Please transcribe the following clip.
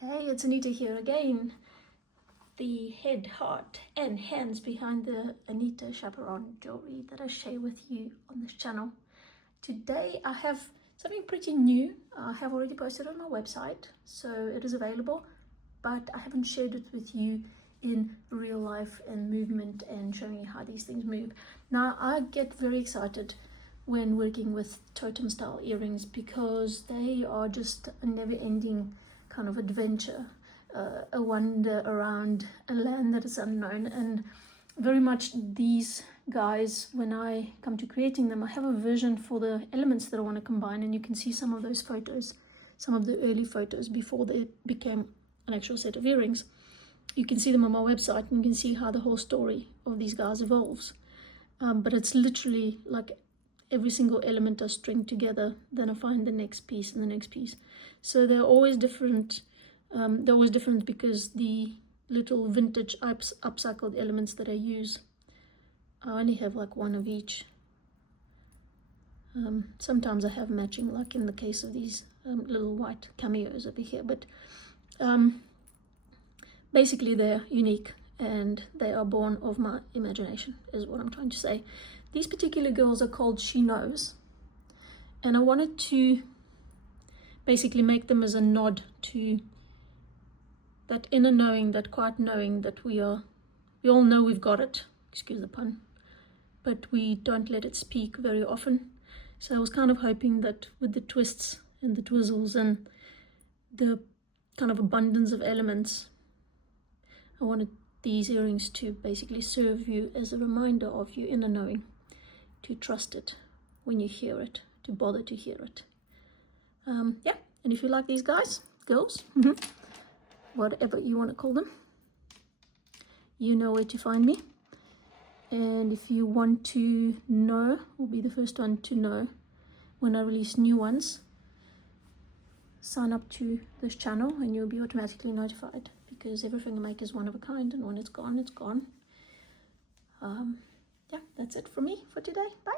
Hey, it's Anita here again, the head, heart and hands behind the Anita chaperon jewelry that I share with you on this channel. Today I have something pretty new. I have already posted on my website, so it is available, but I haven't shared it with you in real life and movement and showing you how these things move. Now, I get very excited when working with totem-style earrings because they are just a never-ending kind of adventure, a wander around a land that is unknown. And very much these guys, when I come to creating them, I have a vision for the elements that I want to combine, and you can see some of those photos, some of the early photos before they became an actual set of earrings. You can see them on my website, and you can see how the whole story of these guys evolves. But it's literally like every single element I string together, then I find the next piece and the next piece. So they're always different. They're always different because the little vintage upcycled elements that I use, I only have like one of each. Sometimes I have matching, like in the case of these little white cameos over here, but basically they're unique and they are born of my imagination, is what I'm trying to say. These particular girls are called She Knows, and I wanted to basically make them as a nod to that inner knowing, that quiet knowing that we all know we've got it, excuse the pun, but we don't let it speak very often. So I was kind of hoping that with the twists and the twizzles and the kind of abundance of elements, I wanted these earrings to basically serve you as a reminder of your inner knowing, to trust it when you hear it, to bother to hear it. Yeah, and if you like these guys, girls, whatever you want to call them, you know where to find me. And if you want to know, or be the first one to know when I release new ones, sign up to this channel and you'll be automatically notified, because everything I make is one of a kind, and when it's gone, it's gone. Yeah, that's it for me for today. Bye.